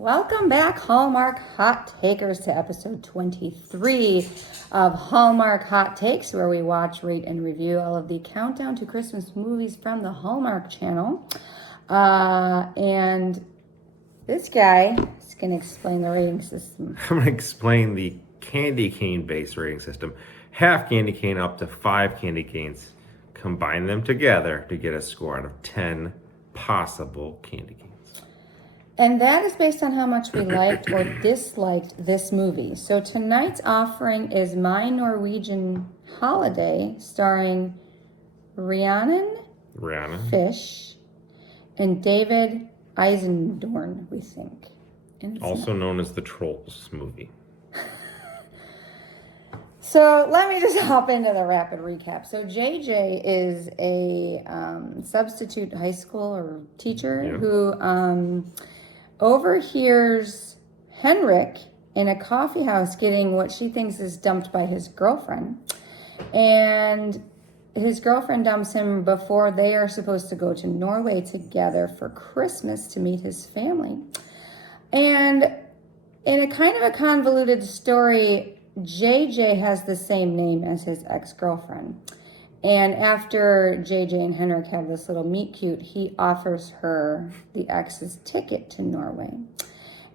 Welcome back, Hallmark Hot Takers, to episode 23 of Hallmark Hot Takes, where we watch, rate, and review all of the countdown to Christmas movies from the Hallmark channel. And this guy is going to explain the rating system. I'm going to explain the candy cane-based rating system. Half candy cane up to 5 candy canes. Combine them together to get a score out of 10 possible candy canes. And that is based on how much we liked or disliked this movie. So tonight's offering is My Norwegian Holiday, starring Rhiannon Fish and David Elsendoorn, we think. Also known as the Trolls movie. So let me just hop into the rapid recap. So JJ is a substitute high school or teacher who overhears Henrik in a coffee house getting what she thinks is dumped by his girlfriend. And his girlfriend dumps him before they are supposed to go to Norway together for Christmas to meet his family. And in a kind of a convoluted story, JJ has the same name as his ex-girlfriend. And after JJ and Henrik have this little meet cute, he offers her the ex's ticket to Norway.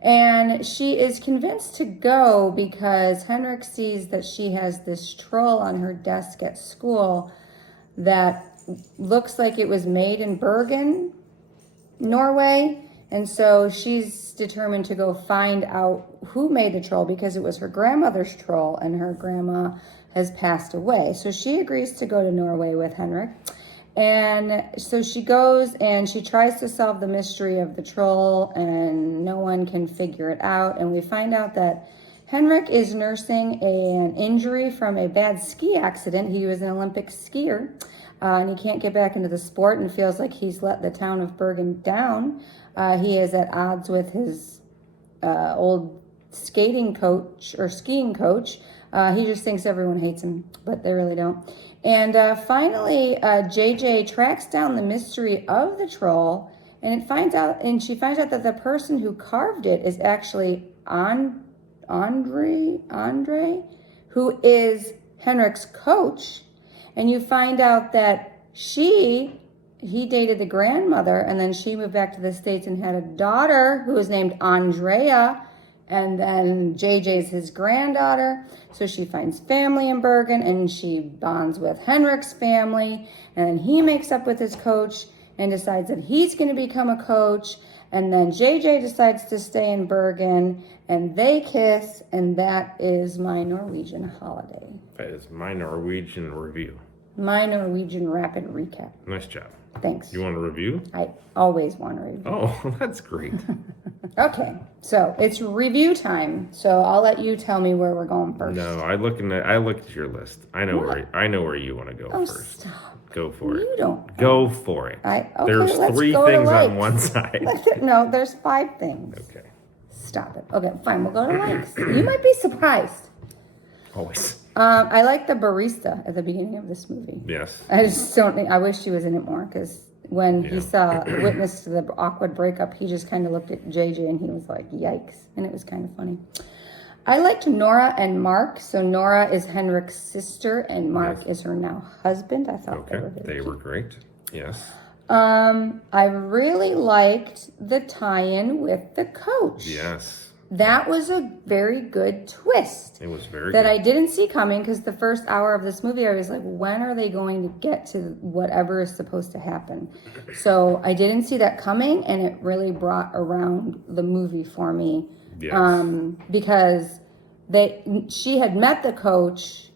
And she is convinced to go because Henrik sees that she has this troll on her desk at school that looks like it was made in Bergen, Norway. And so she's determined to go find out who made the troll because it was her grandmother's troll and her grandma has passed away. So she agrees to go to Norway with Henrik. And so she goes and she tries to solve the mystery of the troll and no one can figure it out. And we find out that Henrik is nursing an injury from a bad ski accident. He was an Olympic skier and he can't get back into the sport and feels like he's let the town of Bergen down. He is at odds with his old skating coach or skiing coach. He just thinks everyone hates him, but they really don't. And finally, JJ tracks down the mystery of the troll, and she finds out that the person who carved it is actually Andre, who is Henrik's coach. And you find out that he dated the grandmother, and then she moved back to the States and had a daughter who was named Andrea. And then JJ's his granddaughter. So she finds family in Bergen and she bonds with Henrik's family. And then he makes up with his coach and decides that he's going to become a coach. And then JJ decides to stay in Bergen and they kiss. And that is My Norwegian Holiday. That is My Norwegian Review. My Norwegian Rapid Recap. Nice job. Thanks. You want a review? I always want a review. Oh, that's great. Okay, so it's review time. So I'll let you tell me where we're going first. No, I looked at your list. I know where you want to go first. Stop. Go for it. You don't. Go for it. There's let's 3 go to things on likes. one side. No, there's 5 things. Okay. Stop it. Okay, fine. We'll go to likes. You might be surprised. Always. I like the barista at the beginning of this movie. Yes. I just don't think. I wish she was in it more because when he saw witness to the awkward breakup, he just kind of looked at JJ and he was like, "Yikes!" And it was kind of funny. I liked Nora and Mark. So Nora is Henrik's sister, and Mark is her now husband. I thought they were great. Yes. I really liked the tie-in with the coach. Yes. That was a very good twist. It was very that good. I didn't see coming because the first hour of this movie, I was like, when are they going to get to whatever is supposed to happen? So I didn't see that coming, and it really brought around the movie for me. Yes. Because she had met the coach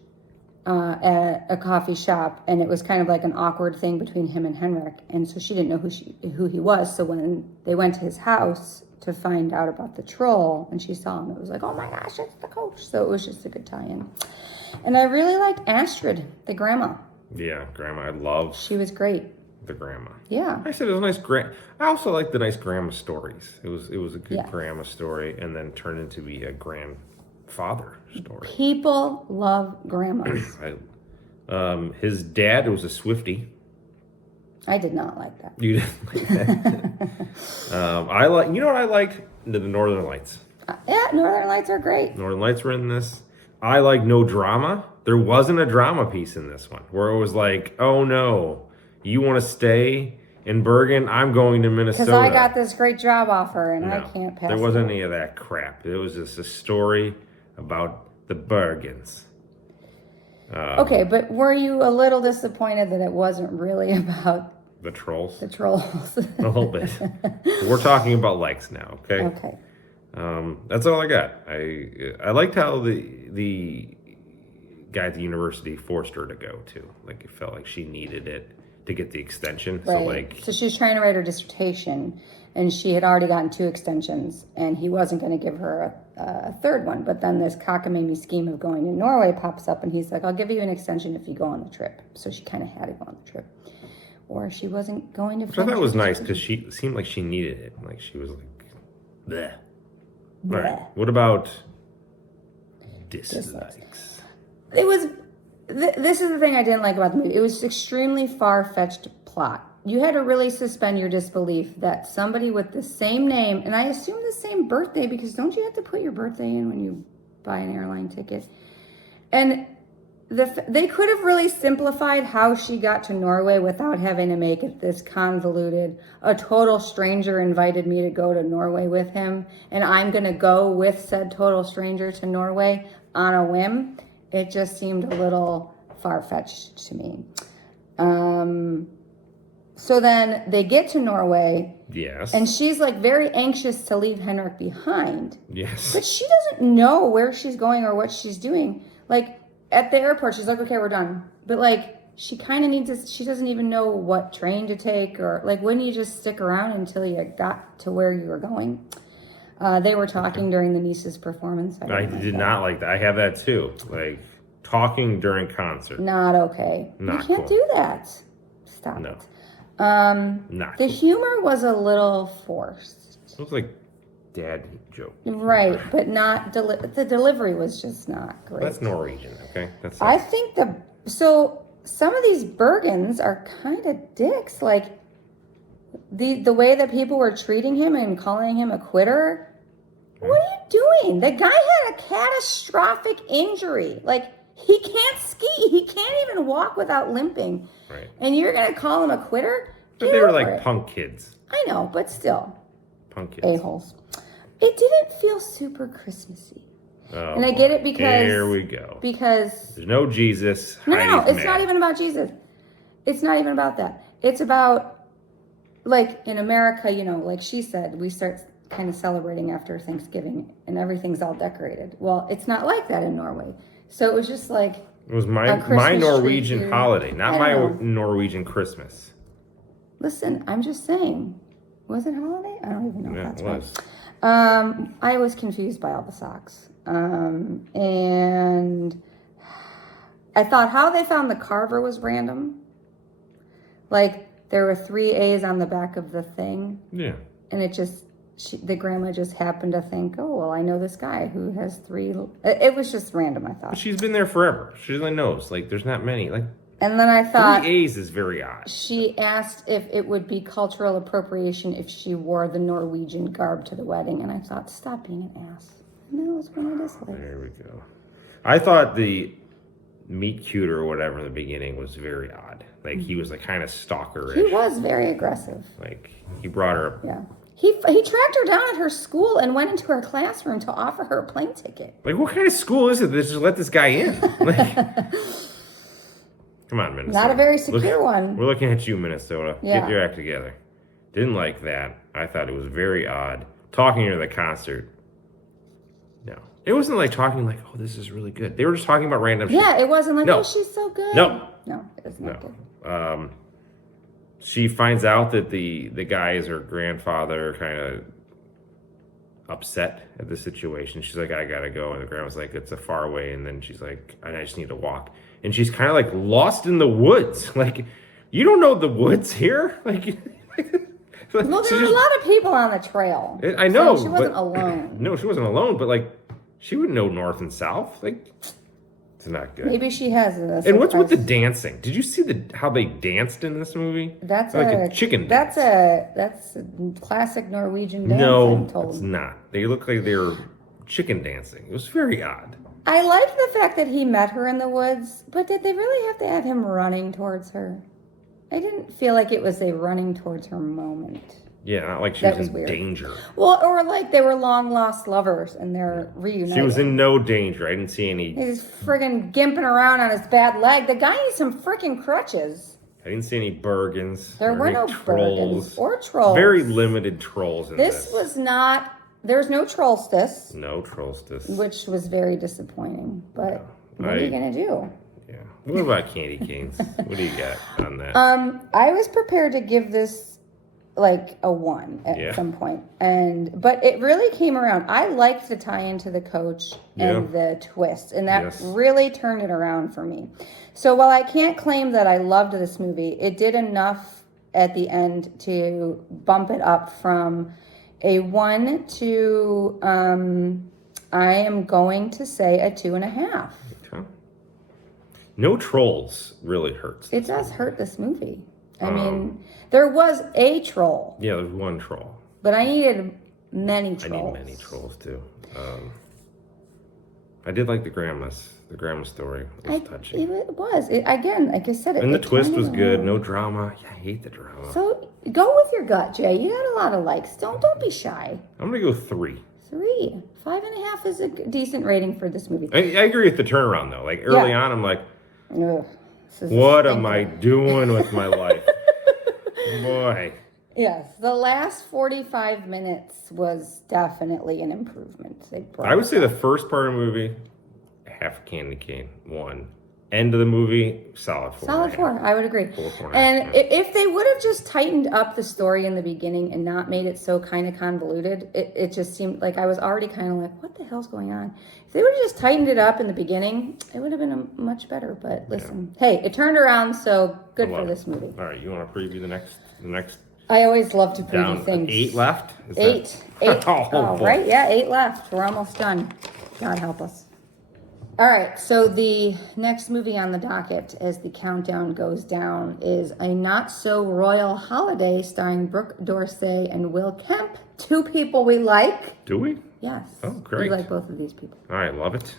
at a coffee shop, and it was kind of like an awkward thing between him and Henrik, and so she didn't know who he was. So when they went to his house to find out about the troll and she saw him, it was like, oh my gosh, it's the coach. So it was just a good tie-in. And I really liked Astrid, the grandma. Yeah, grandma. I love. She was great. The grandma. Yeah. I said it was a nice I also like the nice grandma stories. It was a good grandma story and then turned into be a grandfather story. People love grandmas. His dad was a Swiftie. I did not like that. You didn't like that. I like. You know what I liked? The Northern Lights. Yeah, Northern Lights are great. Northern Lights were in this. I like no drama. There wasn't a drama piece in this one where it was like, oh no, you want to stay in Bergen? I'm going to Minnesota. Because I got this great job offer and I can't pass There wasn't any of that crap. It was just a story about the Bergens. Okay, but were you a little disappointed that it wasn't really about the trolls? The trolls. A little bit. We're talking about likes now, okay? Okay. That's all I got. I liked how the guy at the university forced her to go too. Like it felt like she needed it to get the extension. Right. So she's trying to write her dissertation, and she had already gotten 2 extensions, and he wasn't going to give her a third one. But then this cockamamie scheme of going to Norway pops up, and he's like, "I'll give you an extension if you go on the trip." So she kind of had to go on the trip, or she wasn't going to. Which I thought was nice because she seemed like she needed it. Like she was like, bleh. All right. What about dislikes? It was. This is the thing I didn't like about the movie. It was extremely far-fetched plot. You had to really suspend your disbelief that somebody with the same name, and I assume the same birthday, because don't you have to put your birthday in when you buy an airline ticket? And they could have really simplified how she got to Norway without having to make it this convoluted. A total stranger invited me to go to Norway with him, and I'm going to go with said total stranger to Norway on a whim. It just seemed a little far-fetched to me. So then they get to Norway. Yes. And she's like very anxious to leave Henrik behind. Yes. But she doesn't know where she's going or what she's doing. Like at the airport, she's like, okay, we're done. But like she kind of needs to, she doesn't even know what train to take, or like, wouldn't you just stick around until you got to where you were going? They were talking during the niece's performance. I did not like that. I have that too. Like talking during concert. Not okay. Not you can't cool. do that. Stop No. it. Not the cool. humor was a little forced. It was like dad joke. Right, but not the delivery was just not great. That's Norwegian, okay? That's I think some of these Bergens are kind of dicks. Like the way that people were treating him and calling him a quitter. What are you doing? The guy had a catastrophic injury. Like he can't ski. He can't even walk without limping. Right. And you're gonna call him a quitter? But they were like punk kids. I know, but still. Punk kids. A-holes. It didn't feel super Christmassy. Oh, and I get it because... Here we go. Because... There's no Jesus. No, it's mad. not even about Jesus. It's not even about that. It's about, like, in America, you know, like she said, we start kind of celebrating after Thanksgiving and everything's all decorated. Well, it's not like that in Norway. So it was just like... It was my Norwegian holiday, not my Norwegian Christmas. Listen, I'm just saying. Was it holiday? I don't even know if that's it was. right. I was confused by all the socks. And I thought how they found the carver was random. Like, there were 3 A's on the back of the thing. Yeah. And it just... the grandma just happened to think, oh, well, I know this guy who has 3... It was just random, I thought. But she's been there forever. She really knows. Like, there's not many. Like, and then I thought... 3 A's is very odd. She asked if it would be cultural appropriation if she wore the Norwegian garb to the wedding. And I thought, stop being an ass. And that was when I disliked. There we go. I thought the meet cute or whatever in the beginning was very odd. Like, he was like kind of stalker-ish. He was very aggressive. Like, he brought her up. Yeah. He tracked her down at her school and went into her classroom to offer her a plane ticket. Like, what kind of school is it that just let this guy in? Like, come on, Minnesota. Not a very secure one. We're looking at you, Minnesota. Yeah. Get your act together. Didn't like that. I thought it was very odd. Talking to the concert. No. It wasn't like talking like, oh, this is really good. They were just talking about random shit. Yeah, it wasn't like, No. oh, she's so good. No. No, it was not good. She finds out that the guy is her grandfather, kind of upset at the situation. She's like, I gotta go. And the grandma's like, it's a far away. And then she's like, I just need to walk. And she's kind of like lost in the woods. Like, you don't know the woods here? Like, Well, there were a lot of people on the trail. I know. So she wasn't alone. No, she wasn't alone, but like, she would know north and south. Like, It's not good. Maybe she has it. And what's with the dancing? Did you see how they danced in this movie? That's like a chicken dance. That's a classic Norwegian dance. No, I'm told. it's not. They look like they're chicken dancing. It was very odd. I liked the fact that he met her in the woods, but did they really have to have him running towards her? I didn't feel like it was a running towards her moment. Yeah, not like she was in danger. Well, or like they were long lost lovers and they're reunited. She was in no danger. I didn't see any. He's friggin' gimping around on his bad leg. The guy needs some freaking crutches. I didn't see any Bergens. There were no trolls. Bergens or trolls. Very limited trolls in this. This was not. There's no Trollstice. No Trollstice. Which was very disappointing. But what are you gonna do? Yeah. What about candy canes? What do you got on that? I was prepared to give this like a 1 at some point, but it really came around. I liked the tie into the coach and the twist, and that really turned it around for me. So while I can't claim that I loved this movie, it did enough at the end to bump it up from a 1 to I am going to say a 2.5. Okay. No trolls really hurts. It does hurt this movie. I mean, there was a troll. Yeah, there's one troll. But I needed many trolls. I need many trolls, too. I did like the grandma story. It was touching. It was. Again, like I said. And the twist was good. No drama. Yeah, I hate the drama. So go with your gut, Jay. You got a lot of likes. Don't be shy. I'm going to go 3. 3. 5.5 is a decent rating for this movie. I agree with the turnaround, though. Like, early on, I'm like, what am I doing with my life? Boy. Yes, the last 45 minutes was definitely an improvement. I would say the first part of the movie, half candy cane, 1. End of the movie, solid 4. Solid 4, I would agree. 4, and if they would have just tightened up the story in the beginning and not made it so kind of convoluted, it just seemed like I was already kind of like, what the hell's going on? If they would have just tightened it up in the beginning, it would have been much better. But listen, hey, it turned around, so good for this movie. All right, you want to preview the next? I always love to preview things. 8 left? Eight. Oh, right? Yeah, 8 left. We're almost done. God help us. All right, so the next movie on the docket as the countdown goes down is A Not So Royal Holiday starring Brooke Dorsey and Will Kemp. 2 people we like. Do we? Yes. Oh, great. We like both of these people. All right, love it.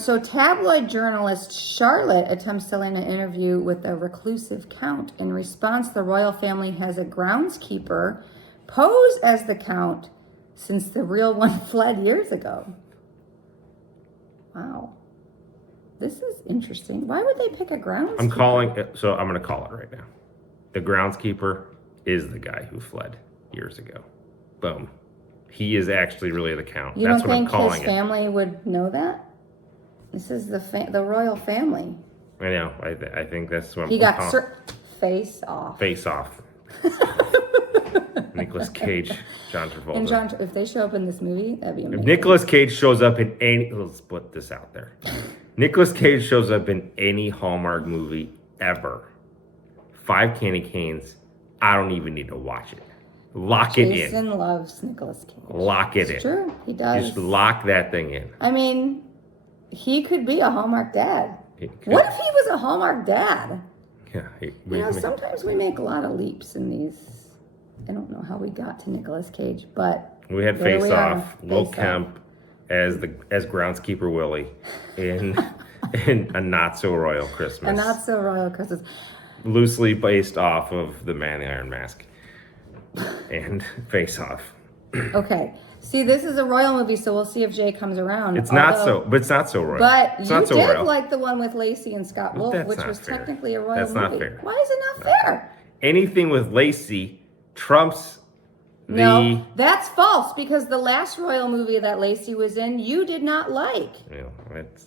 So tabloid journalist Charlotte attempts to land an interview with a reclusive count. In response, the royal family has a groundskeeper pose as the count since the real one fled years ago. Wow. This is interesting. Why would they pick a groundskeeper? I'm going to call it right now. The groundskeeper is the guy who fled years ago. Boom. He is actually really the count. You That's don't what I'm think calling his family would know that? This is the royal family. I know. I think that's what he got face off. Face off. Nicolas Cage, John Travolta. And if they show up in this movie, that'd be amazing. If Nicolas Cage shows up in let's put this out there. Nicolas Cage shows up in any Hallmark movie ever. 5 candy canes. I don't even need to watch it. Lock it in. Jason loves Nicolas Cage. Lock it in. True, he does. Just lock that thing in. I mean, he could be a Hallmark dad. What if he was a Hallmark dad? Yeah. Sometimes we make a lot of leaps in these. I don't know how we got to Nicolas Cage, but we had Face Off, Will Kemp as groundskeeper Willie in A Not So Royal Christmas. A Not So Royal Christmas. Loosely based off of The Man in the Iron Mask and Face Off. Okay. See, this is a royal movie, so we'll see if Jay comes around. It's not so royal. But it's you not so did royal. like the one with Lacey and Scott Wolf, which was fair. technically a royal movie. That's not fair. Why is it not fair? Anything with Lacey trumps the... No, that's false, because the last royal movie that Lacey was in, you did not like.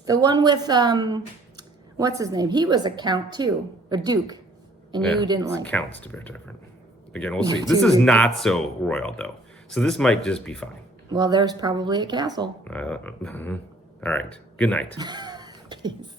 The one with, what's his name? He was a count, too. A duke. And you didn't like Counts to be different. Again, we'll see. This is not so royal, though. So this might just be fine. Well, there's probably a castle. All right. Good night. Peace.